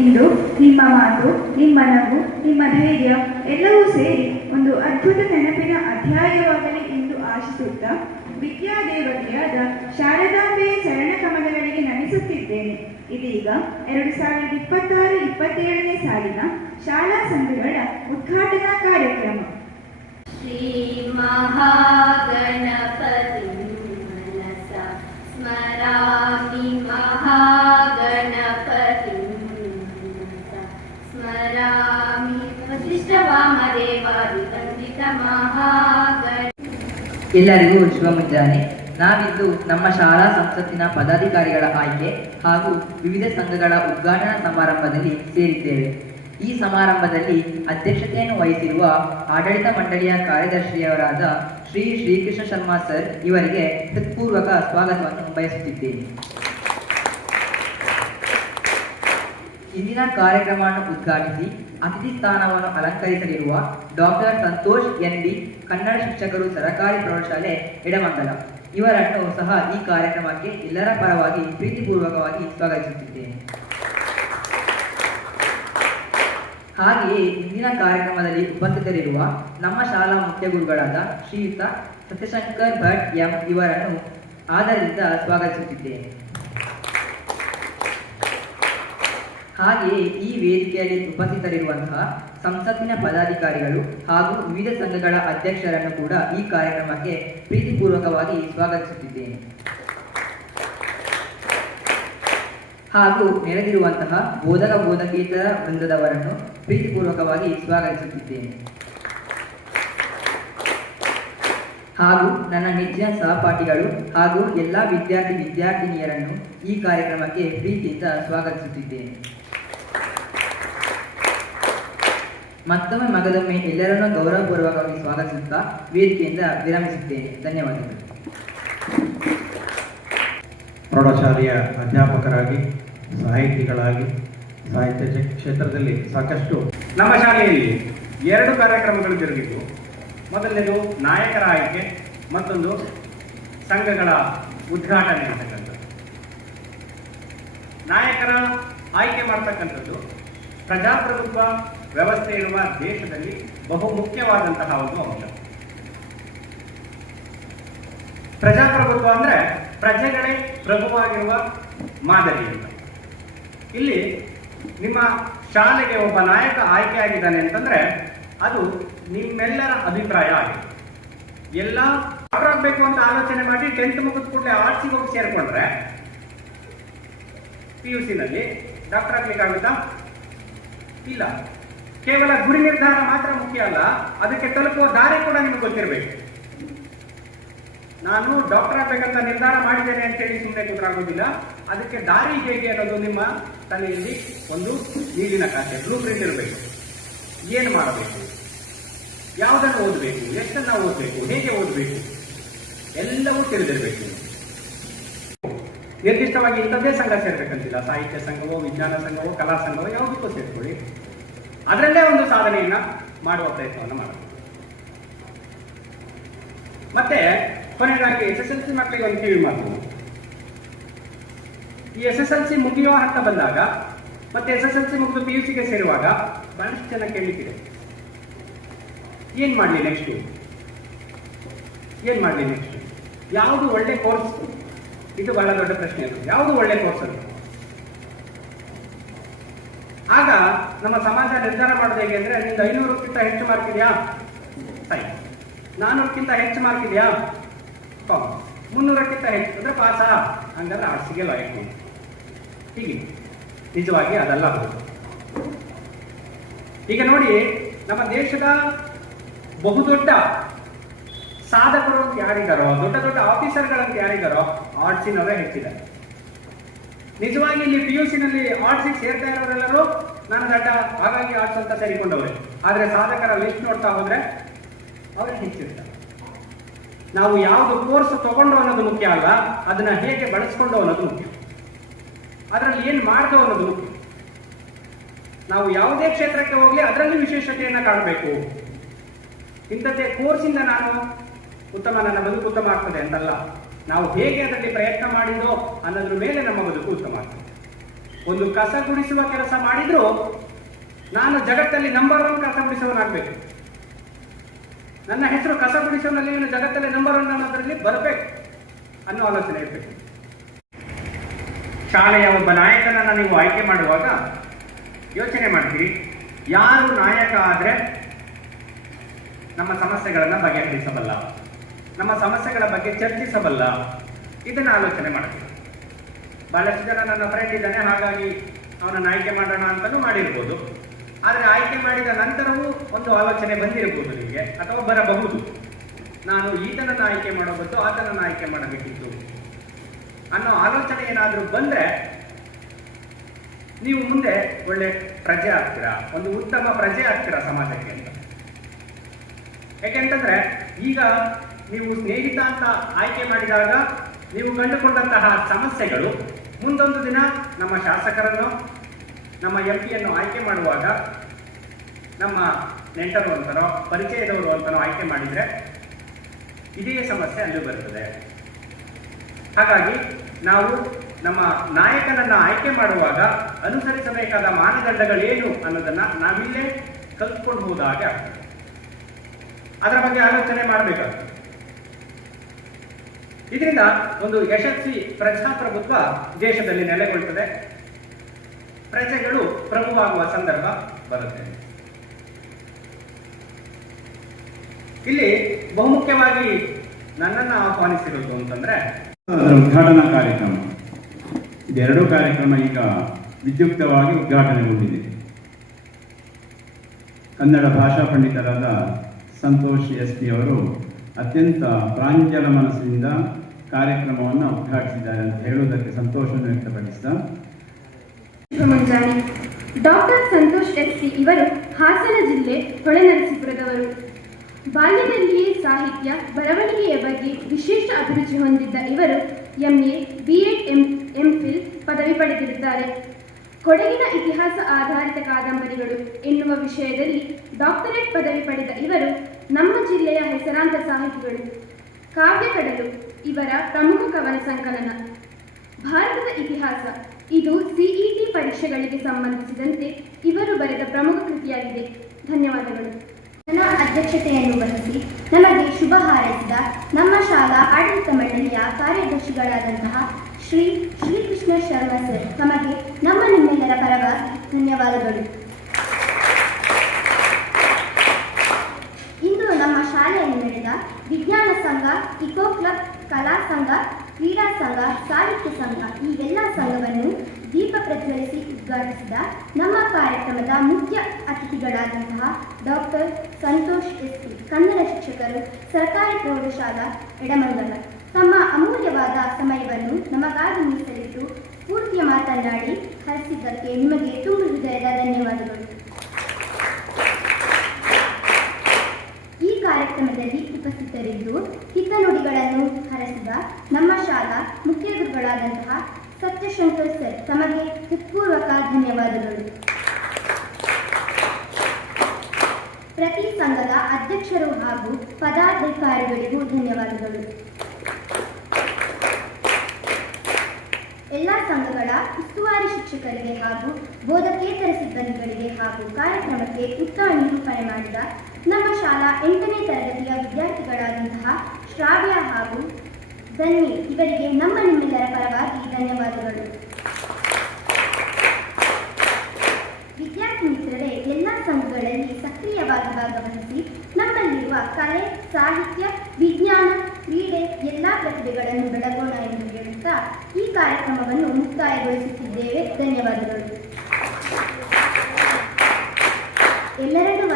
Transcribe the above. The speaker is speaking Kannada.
ಇಂದು ನಿಮ್ಮ ಮಾತು, ನಿಮ್ಮ ನಗು, ನಿಮ್ಮ ಧೈರ್ಯ ಎಲ್ಲವೂ ಸೇರಿ ಒಂದು ಅದ್ಭುತ ನೆನಪಿನ ಅಧ್ಯಾಯವಾಗಲಿ ಎಂದು ಆಶಿಸುತ್ತಾ ವಿದ್ಯಾದೇವತೆಯಾದ ಶಾರದಾಂಬೆಯ ಚರಣ ಕಮಲಗಳಿಗೆ ನಮಿಸುತ್ತಿದ್ದೇನೆ. ಇದೀಗ 2026-27ನೇ ಸಾಲಿನ ಶಾಲಾ ಸಂಘಗಳ ಉದ್ಘಾಟನಾ ಕಾರ್ಯಕ್ರಮ. ಶ್ರೀ ಮಹಾಗಣಪತಿ ಮನಸಾ ಸ್ಮರಾಮಿ, ಮಹಾಗಣಪತಿ ಮನಸಾ ಸ್ಮರಾಮಿ, ವಸಿಷ್ಠ ವಾಮದೇವಾದಿ ವಂದಿತ ಮಹಾಗಣ. ಎಲ್ಲರಿಗೂ ಶುಭ ಮುಂಜಾನೆ. ನಾವಿಂದು ನಮ್ಮ ಶಾಲಾ ಸಂಸತ್ತಿನ ಪದಾಧಿಕಾರಿಗಳ ಆಯ್ಕೆ ಹಾಗೂ ವಿವಿಧ ಸಂಘಗಳ ಉದ್ಘಾಟನಾ ಸಮಾರಂಭದಲ್ಲಿ ಸೇರಿದ್ದೇವೆ. ಈ ಸಮಾರಂಭದಲ್ಲಿ ಅಧ್ಯಕ್ಷತೆಯನ್ನು ವಹಿಸಿರುವ ಆಡಳಿತ ಮಂಡಳಿಯ ಕಾರ್ಯದರ್ಶಿಯವರಾದ ಶ್ರೀಕೃಷ್ಣ ಶರ್ಮಾ ಸರ್ ಇವರಿಗೆ ಹೃತ್ಪೂರ್ವಕ ಸ್ವಾಗತವನ್ನು ಬಯಸುತ್ತಿದ್ದೇನೆ. ಇಂದಿನ ಕಾರ್ಯಕ್ರಮವನ್ನು ಉದ್ಘಾಟಿಸಿ ಅತಿಥಿ ಸ್ಥಾನವನ್ನು ಅಲಂಕರಿಸಲಿರುವ ಡಾಕ್ಟರ್ ಸಂತೋಷ್ ND, ಕನ್ನಡ ಶಿಕ್ಷಕರು, ಸರಕಾರಿ ಪ್ರೌಢಶಾಲೆ ಎಡಮಂಗಲ ಇವರನ್ನು ಸಹ ಈ ಕಾರ್ಯಕ್ರಮಕ್ಕೆ ಎಲ್ಲರ ಪರವಾಗಿ ಪ್ರೀತಿಪೂರ್ವಕವಾಗಿ ಸ್ವಾಗತಿಸುತ್ತಿದ್ದೇನೆ. ಹಾಗೆಯೇ ಇಂದಿನ ಕಾರ್ಯಕ್ರಮದಲ್ಲಿ ಉಪಸ್ಥಿತರಿರುವ ನಮ್ಮ ಶಾಲಾ ಮುಖ್ಯ ಗುರುಗಳಾದ ಶ್ರೀಯುತ ಸತ್ಯಶಂಕರ್ ಭಟ್ M ಇವರನ್ನು ಆದರದಿಂದ ಸ್ವಾಗತಿಸುತ್ತಿದ್ದೇನೆ. ಹಾಗೆಯೇ ಈ ವೇದಿಕೆಯಲ್ಲಿ ಉಪಸ್ಥಿತರಿರುವಂತಹ ಸಂಸತ್ತಿನ ಪದಾಧಿಕಾರಿಗಳು ಹಾಗೂ ವಿವಿಧ ಸಂಘಗಳ ಅಧ್ಯಕ್ಷರನ್ನು ಕೂಡ ಈ ಕಾರ್ಯಕ್ರಮಕ್ಕೆ ಪ್ರೀತಿಪೂರ್ವಕವಾಗಿ ಸ್ವಾಗತಿಸುತ್ತಿದ್ದೇನೆ. ಹಾಗೂ ನೆರೆದಿರುವಂತಹ ಬೋಧಕೇತರ ವೃಂದದವರನ್ನು ಪ್ರೀತಿಪೂರ್ವಕವಾಗಿ ಸ್ವಾಗತಿಸುತ್ತಿದ್ದೇನೆ. ಹಾಗೂ ನನ್ನ ನೆಚ್ಚಿನ ಸಹಪಾಠಿಗಳು ಹಾಗೂ ಎಲ್ಲ ವಿದ್ಯಾರ್ಥಿನಿಯರನ್ನು ಈ ಕಾರ್ಯಕ್ರಮಕ್ಕೆ ಪ್ರೀತಿಯಿಂದ ಸ್ವಾಗತಿಸುತ್ತಿದ್ದೇನೆ. ಮತ್ತೊಮ್ಮೆ ಮಗದೊಮ್ಮೆ ಎಲ್ಲರನ್ನೂ ಗೌರವಪೂರ್ವಕವಾಗಿ ಸ್ವಾಗತಿಸುತ್ತಾ ವೇದಿಕೆಯಿಂದ ವಿರಮಿಸುತ್ತೇನೆ. ಧನ್ಯವಾದಗಳು. ಪ್ರೌಢಶಾಲೆಯ ಅಧ್ಯಾಪಕರಾಗಿ, ಸಾಹಿತಿಗಳಾಗಿ, ಸಾಹಿತ್ಯ ಕ್ಷೇತ್ರದಲ್ಲಿ ಸಾಕಷ್ಟು ನಮ್ಮ ಶಾಲೆಯಲ್ಲಿ 2 ಕಾರ್ಯಕ್ರಮಗಳು ಜರುಗಿದ್ದು. ಮೊದಲನೇದು ನಾಯಕರ ಆಯ್ಕೆ, ಮತ್ತೊಂದು ಸಂಘಗಳ ಉದ್ಘಾಟನೆ ಅಂತಕ್ಕಂಥದ್ದು. ನಾಯಕರ ಆಯ್ಕೆ ಮಾಡ್ತಕ್ಕಂಥದ್ದು ಪ್ರಜಾಪ್ರಭುತ್ವ ವ್ಯವಸ್ಥೆ ಇರುವ ದೇಶದಲ್ಲಿ ಬಹು ಮುಖ್ಯವಾದಂತಹ ಒಂದು ಅಂಶ. ಪ್ರಜಾಪ್ರಭುತ್ವ ಅಂದ್ರೆ ಪ್ರಜೆಗಳೇ ಪ್ರಭುವಾಗಿರುವ ಮಾದರಿ ಅಂತ. ಇಲ್ಲಿ ನಿಮ್ಮ ಶಾಲೆಗೆ ಒಬ್ಬ ನಾಯಕ ಆಯ್ಕೆ ಆಗಿದ್ದಾನೆ ಅಂತಂದ್ರೆ ಅದು ನಿಮ್ಮೆಲ್ಲರ ಅಭಿಪ್ರಾಯ ಆಗಿದೆ. ಎಲ್ಲ ಆಗಬೇಕು ಅಂತ ಆಲೋಚನೆ ಮಾಡಿ 10th ಮುಗಿದ ಕೂಡಲೇ ಆರ್ಟ್ಸಿಗೆ ಹೋಗಿ ಸೇರ್ಕೊಂಡ್ರೆ PUC ನಲ್ಲಿ ಡಾಕ್ಟರ್ ಆಗ್ಲಿಕ್ಕಾಗುತ್ತಾ? ಇಲ್ಲ. ಕೇವಲ ಗುರಿ ನಿರ್ಧಾರ ಮಾತ್ರ ಮುಖ್ಯ ಅಲ್ಲ, ಅದಕ್ಕೆ ತಲುಪುವ ದಾರಿ ಕೂಡ ನಿಮ್ಗೆ ಗೊತ್ತಿರಬೇಕು. ನಾನು ಡಾಕ್ಟರ್ ಆಗ್ಬೇಕಂತ ನಿರ್ಧಾರ ಮಾಡಿದ್ದೇನೆ ಅಂತ ಹೇಳಿ ಸುಮ್ಮನೆ ಕೂತ್ರಾಗೋದಿಲ್ಲ. ಅದಕ್ಕೆ ದಾರಿ ಹೇಗೆ ಅನ್ನೋದು ನಿಮ್ಮ ತಲೆಯಲ್ಲಿ ಒಂದು ನೀರಿನ ಖಾತೆ ಬ್ಲೂ ಪ್ರಿಂಟ್ ಇರಬೇಕು. ಏನು ಮಾಡಬೇಕು, ಯಾವುದನ್ನು ಓದಬೇಕು, ಎಷ್ಟನ್ನ ಓದಬೇಕು, ಹೇಗೆ ಓದಬೇಕು, ಎಲ್ಲವೂ ತಿಳಿದಿರಬೇಕು. ನಿರ್ದಿಷ್ಟವಾಗಿ ಇಂಥದ್ದೇ ಸಂಘ ಸೇರ್ಬೇಕಂತಿಲ್ಲ. ಸಾಹಿತ್ಯ ಸಂಘವೋ, ವಿಜ್ಞಾನ ಸಂಘವೋ, ಕಲಾ ಸಂಘವೋ ಯಾವುದಕ್ಕೂ ಸೇರ್ಕೊಳ್ಳಿ. ಅದರಲ್ಲೇ ಒಂದು ಸಾಧನೆಯನ್ನ ಮಾಡುವ ಪ್ರಯತ್ನವನ್ನು ಮಾಡಬೇಕು. ಮತ್ತೆ ಕೊನೆಯದಾಗಿ SSLC ಮಕ್ಕಳಿಗೆ ಒಂದು ಕಿವಿ ಮಾತು. ಈ SSLC ಮುಗಿಯುವ ಹಂತ ಬಂದಾಗ ಮತ್ತೆ SSLC ಮುಗಿದು PUCಗೆ ಸೇರುವಾಗ ಬಹಳಷ್ಟು ಜನ ಕೇಳಲಿಕ್ಕಿದೆ, ಏನ್ ಮಾಡ್ಲಿ ನೆಕ್ಸ್ಟ್, ಯಾವುದು ಒಳ್ಳೆ ಕೋರ್ಸ್? ಇದು ಬಹಳ ದೊಡ್ಡ ಪ್ರಶ್ನೆ. ಅದು ಯಾವುದು ಒಳ್ಳೆ ಕೋರ್ಸ್ ಅಂತ ಆಗ ನಮ್ಮ ಸಮಾಜ ನಿರ್ಧಾರ ಮಾಡೋದು ಹೇಗೆ ಅಂದ್ರೆ, ನಿಂದು 500ಕ್ಕಿಂತ ಹೆಚ್ಚು ಮಾರ್ಕ್ ಇದೆಯಾ ಸೈ, 400ಕ್ಕಿಂತ ಹೆಚ್ಚು ಮಾರ್ಕ್ ಇದೆಯಾ ಕಾಮರ್ಸ್, 300ಕ್ಕಿಂತ ಹೆಚ್ಚು ಅಂದ್ರೆ ಪಾಸಾ, ಹಂಗಾದ್ರೆ ಆರ್ಟ್ಸ್ಗೆ ಲಾಯಕ್. ಹೀಗೆ ನಿಜವಾಗಿ ಅದಲ್ಲ. ಈಗ ನೋಡಿ, ನಮ್ಮ ದೇಶದ ಬಹುದೊಡ್ಡ ಸಾಧಕರು ಅಂತ ಯಾರಿದ್ದಾರೋ, ದೊಡ್ಡ ದೊಡ್ಡ ಆಫೀಸರ್ಗಳಂತ ಯಾರಿದ್ದಾರೋ ಆರ್ಟ್ಸಿನವರೇ ಹೆಚ್ಚಿದ್ದಾರೆ. ನಿಜವಾಗಿ ಇಲ್ಲಿ PUC ನಲ್ಲಿ ಆರ್ಟ್ಸಿಗೆ ಸೇರ್ತಾ ಇರೋರೆಲ್ಲರೂ ನಾನು ದಡ್ಡ, ಹಾಗಾಗಿ ಆರ್ಟ್ಸ್ ಅಂತ ಸೇರಿಕೊಂಡವ್ರೆ. ಆದ್ರೆ ಸಾಧಕರ ಲಿಸ್ಟ್ ನೋಡ್ತಾ ಹೋದ್ರೆ ಅವ್ರಿಗೆ ಹೆಚ್ಚಿರ್ತಾರೆ. ನಾವು ಯಾವುದು ಕೋರ್ಸ್ ತಗೊಂಡು ಅನ್ನೋದು ಮುಖ್ಯ ಅಲ್ಲ, ಅದನ್ನ ಹೇಗೆ ಬಳಸ್ಕೊಂಡು ಅನ್ನೋದು ಮುಖ್ಯ. ಅದರಲ್ಲಿ ಏನ್ ಮಾಡ್ದು ಅನ್ನೋದು ಮುಖ್ಯ. ನಾವು ಯಾವುದೇ ಕ್ಷೇತ್ರಕ್ಕೆ ಹೋಗ್ಲಿ ಅದರಲ್ಲಿ ವಿಶೇಷತೆಯನ್ನ ಕಾಣಬೇಕು. ಇಂಥದ್ದೇ ಕೋರ್ಸಿಂದ ನಾನು ಉತ್ತಮ, ನನ್ನ ಬದುಕು ಉತ್ತಮ ಆಗ್ತದೆ ಅಂತಲ್ಲ. ನಾವು ಹೇಗೆ ಅದರಲ್ಲಿ ಪ್ರಯತ್ನ ಮಾಡಿದೋ ಅನ್ನೋದ್ರ ಮೇಲೆ ನಮ್ಮ ಬದುಕು ಉತ್ತಮ ಆಗ್ತದೆ. ಒಂದು ಕಸ ಗುಡಿಸುವ ಕೆಲಸ ಮಾಡಿದ್ರು ನಾನು ಜಗತ್ತಲ್ಲಿ ನಂಬರ್ 1 ಕಸ ಗುಡಿಸುವನಾಗಬೇಕು. ನನ್ನ ಹೆಸರು ಕಸ ಗುಡಿಸುವಲ್ಲಿ ಜಗತ್ತಲ್ಲಿ ನಂಬರ್ 1 ಅನ್ನೋದ್ರಲ್ಲಿ ಬರಬೇಕು ಅನ್ನೋ ಆಲೋಚನೆ ಇರಬೇಕು. ಶಾಲೆಯ ಒಬ್ಬ ನಾಯಕನನ್ನ ನೀವು ಆಯ್ಕೆ ಮಾಡುವಾಗ ಯೋಚನೆ ಮಾಡ್ತೀರಿ, ಯಾರು ನಾಯಕ ಆದ್ರೆ ನಮ್ಮ ಸಮಸ್ಯೆಗಳನ್ನ ಬಗೆಹರಿಸಬಲ್ಲ, ನಮ್ಮ ಸಮಸ್ಯೆಗಳ ಬಗ್ಗೆ ಚರ್ಚಿಸಬಲ್ಲ, ಇದನ್ನ ಆಲೋಚನೆ ಮಾಡ್ತೀವಿ. ಬಹಳಷ್ಟು ಜನ ನನ್ನ ಫ್ರೆಂಡ್ ಇದ್ದಾನೆ ಹಾಗಾಗಿ ಅವನನ್ನು ಆಯ್ಕೆ ಮಾಡೋಣ ಅಂತಲೂ ಮಾಡಿರ್ಬೋದು. ಆದರೆ ಆಯ್ಕೆ ಮಾಡಿದ ನಂತರವೂ ಒಂದು ಆಲೋಚನೆ ಬಂದಿರಬಹುದು ನಿಮಗೆ, ಅಥವಾ ಬರಬಹುದು, ನಾನು ಈತನನ್ನು ಆಯ್ಕೆ ಮಾಡೋ ಬದಲು ಆತನನ್ನು ಆಯ್ಕೆ ಮಾಡಬೇಕಿತ್ತು ಅನ್ನೋ ಆಲೋಚನೆ ಏನಾದರೂ ಬಂದ್ರೆ ನೀವು ಮುಂದೆ ಒಳ್ಳೆ ಪ್ರಜೆ ಆಗ್ತೀರಾ, ಒಂದು ಉತ್ತಮ ಪ್ರಜೆ ಆಗ್ತೀರಾ ಸಮಾಜಕ್ಕೆ ಅಂತ. ಯಾಕೆಂತಂದ್ರೆ ಈಗ ನೀವು ಸ್ನೇಹಿತ ಅಂತ ಆಯ್ಕೆ ಮಾಡಿದಾಗ ನೀವು ಕಂಡುಕೊಂಡಂತಹ ಸಮಸ್ಯೆಗಳು ಮುಂದೊಂದು ದಿನ ನಮ್ಮ ಶಾಸಕರನ್ನು, ನಮ್ಮ MP ಯನ್ನು ಆಯ್ಕೆ ಮಾಡುವಾಗ ನಮ್ಮ ನೆಂಟರು ಅಂತನೋ ಪರಿಚಯದವರು ಅಂತನೋ ಆಯ್ಕೆ ಮಾಡಿದ್ರೆ ಇದೇ ಸಮಸ್ಯೆ ಅಲ್ಲೂ ಬರ್ತದೆ. ಹಾಗಾಗಿ ನಾವು ನಮ್ಮ ನಾಯಕನನ್ನ ಆಯ್ಕೆ ಮಾಡುವಾಗ ಅನುಸರಿಸಬೇಕಾದ ಮಾನದಂಡಗಳೇನು ಅನ್ನೋದನ್ನ ನಾವಿಲ್ಲೇ ಕಲ್ತ್ಕೊಂಡು ಹೋದಾಗ ಅದರ ಬಗ್ಗೆ ಆಲೋಚನೆ ಮಾಡಬೇಕಾಗ್ತದೆ. ಇದರಿಂದ ಒಂದು ಯಶಸ್ವಿ ಪ್ರಜಾಪ್ರಭುತ್ವ ದೇಶದಲ್ಲಿ ನೆಲೆಗೊಳ್ಳುತ್ತದೆ, ಪ್ರಜೆಗಳು ಪ್ರಭುವಾಗುವ ಸಂದರ್ಭ ಬರುತ್ತೆ. ಇಲ್ಲಿ ಬಹುಮುಖ್ಯವಾಗಿ ನನ್ನನ್ನು ಆಹ್ವಾನಿಸಿರೋದು ಅಂತಂದ್ರೆ ಅದರ ಉದ್ಘಾಟನಾ ಕಾರ್ಯಕ್ರಮ. ಇದೆರಡೂ ಕಾರ್ಯಕ್ರಮ ಈಗ ವಿದ್ಯುಕ್ತವಾಗಿ ಉದ್ಘಾಟನೆಗೊಂಡಿದೆ. ಕನ್ನಡ ಭಾಷಾ ಪಂಡಿತರಾದ ಸಂತೋಷ್ SP ಅವರು ಅತ್ಯಂತ ಪ್ರಾಂಜಲ ಮನಸ್ಸಿನಿಂದ ಕಾರ್ಯಕ್ರಮವನ್ನು ಉದ್ಘಾಟಿಸಿದ್ದಾರೆ ಅಂತ ಹೇಳುವುದಕ್ಕೆ ಸಂತೋಷವನ್ನು ವ್ಯಕ್ತಪಡಿಸಿದ ಮುಂಜಾನೆ ಡಾಕ್ಟರ್ ಸಂತೋಷ್ SP ಇವರು ಹಾಸನ ಜಿಲ್ಲೆ ಹೊಳೆನರಸೀಪುರದವರು. ಬಾಲ್ಯದಲ್ಲಿಯೇ ಸಾಹಿತ್ಯ ಬರವಣಿಗೆಯ ಬಗ್ಗೆ ವಿಶೇಷ ಅಭಿರುಚಿ ಹೊಂದಿದ್ದ ಇವರು MA, B.Ed, MPhil ಪದವಿ ಪಡೆದಿರುತ್ತಾರೆ. ಕೊಡಗಿನ ಇತಿಹಾಸ ಆಧಾರಿತ ಕಾದಂಬರಿಗಳು ಎನ್ನುವ ವಿಷಯದಲ್ಲಿ ಡಾಕ್ಟರೇಟ್ ಪದವಿ ಪಡೆದ ಇವರು ನಮ್ಮ ಜಿಲ್ಲೆಯ ಹೆಸರಾಂತ ಸಾಹಿತಿಗಳು. ಕಾವ್ಯಕಡಲು ಇವರ ಪ್ರಮುಖ ಕವನ ಸಂಕಲನ. ಭಾರತದ ಇತಿಹಾಸ ಇದು CET ಪರೀಕ್ಷೆಗಳಿಗೆ ಸಂಬಂಧಿಸಿದಂತೆ ಇವರು ಬರೆದ ಪ್ರಮುಖ ಕೃತಿಯಾಗಿದೆ. ಧನ್ಯವಾದಗಳು. ನನ್ನ ಅಧ್ಯಕ್ಷತೆಯನ್ನು ವಹಿಸಿ ನಮಗೆ ಶುಭ ಹಾರೈಸಿದ ನಮ್ಮ ಶಾಲಾ ಆಡಳಿತ ಮಂಡಳಿಯ ಕಾರ್ಯದರ್ಶಿಗಳಾದಂತಹ ಶ್ರೀಕೃಷ್ಣ ಶರ್ಮಾ ಸರ್, ತಮಗೆ ನಿಮ್ಮೆಲ್ಲರ ಪರವಾಗಿ ಧನ್ಯವಾದಗಳು. ಇಂದು ನಮ್ಮ ಶಾಲೆಯಲ್ಲಿ ನಡೆದ ವಿಜ್ಞಾನ ಸಂಘ, ಇಕೋ ಕ್ಲಬ್, ಕಲಾ ಸಂಘ, ಕ್ರೀಡಾ ಸಂಘ, ಸಾಹಿತ್ಯ ಸಂಘ ಈ ಎಲ್ಲ ಸಂಘವನ್ನು ದೀಪ ಪ್ರಜ್ವಲಿಸಿ ಉದ್ಘಾಟಿಸಿದ ನಮ್ಮ ಕಾರ್ಯಕ್ರಮದ ಮುಖ್ಯ ಅತಿಥಿಗಳಾದಂತಹ ಡಾಕ್ಟರ್ ಸಂತೋಷ್ SP, ಕನ್ನಡ ಶಿಕ್ಷಕರು, ಸರ್ಕಾರಿ ಪ್ರೌಢಶಾಲಾ ಎಡಮಂಗಲ, ತಮ್ಮ ಅಮೂಲ್ಯವಾದ ಸಮಯವನ್ನು ನಮಗಾಗಿ ಮೀಸಲಿಟ್ಟು ಸ್ಫೂರ್ತಿಯ ಮಾತನಾಡಿ ಹರಿಸಿದ್ದಕ್ಕೆ ನಿಮಗೆ ತುಂಬು ಹೃದಯದ ಧನ್ಯವಾದಗಳು. ಈ ಕಾರ್ಯಕ್ರಮದಲ್ಲಿ ಉಪಸ್ಥಿತರಿದ್ದು ಹಿತನುಡಿಗಳನ್ನು ಹರಸಿದ ನಮ್ಮ ಶಾಲಾ ಮುಖ್ಯ ಗುರುಗಳಾದಂತಹ ಸತ್ಯಶಂಕರ್ ಸರ್, ತಮಗೆ ಹೃತ್ಪೂರ್ವಕ ಧನ್ಯವಾದಗಳು. ಪ್ರತಿ ಸಂಘದ ಅಧ್ಯಕ್ಷರು ಹಾಗೂ ಪದಾಧಿಕಾರಿಗಳಿಗೂ ಧನ್ಯವಾದಗಳು. ಎಲ್ಲ ಸಂಘಗಳ ಉಸ್ತುವಾರಿ ಶಿಕ್ಷಕರಿಗೆ ಹಾಗೂ ಬೋಧಕೇತರ ಸಿಬ್ಬಂದಿಗಳಿಗೆ ಹಾಗೂ ಕಾರ್ಯಕ್ರಮಕ್ಕೆ ಉತ್ತಮ ನಿರೂಪಣೆ ಮಾಡಿದ ನಮ್ಮ ಶಾಲಾ 8ನೇ ತರಗತಿಯ ವಿದ್ಯಾರ್ಥಿಗಳಾದಂತಹ ಶ್ರಾವ್ಯ ಹಾಗೂ ಧನ್ವಿ ಇವರಿಗೆ ನಿಮ್ಮೆಲ್ಲರ ಪರವಾಗಿ ಧನ್ಯವಾದಗಳು. ವಿದ್ಯಾರ್ಥಿ ಮಿತ್ರರೇ, ಎಲ್ಲ ಸಂಘಗಳಲ್ಲಿ ಸಕ್ರಿಯವಾಗಿ ಭಾಗವಹಿಸಿ ನಮ್ಮಲ್ಲಿರುವ ಕಲೆ, ಸಾಹಿತ್ಯ, ವಿಜ್ಞಾನ, ಕ್ರೀಡೆ ಎಲ್ಲ ಪ್ರತಿಭೆಗಳನ್ನು ಬೆಳಗೋಣ ಎಂದು ಹೇಳುತ್ತಾ ಈ ಕಾರ್ಯಕ್ರಮವನ್ನು ಮುಕ್ತಾಯಗೊಳಿಸುತ್ತಿದ್ದೇವೆ. ಧನ್ಯವಾದಗಳು. ಎಲ್ಲರನ್ನೂ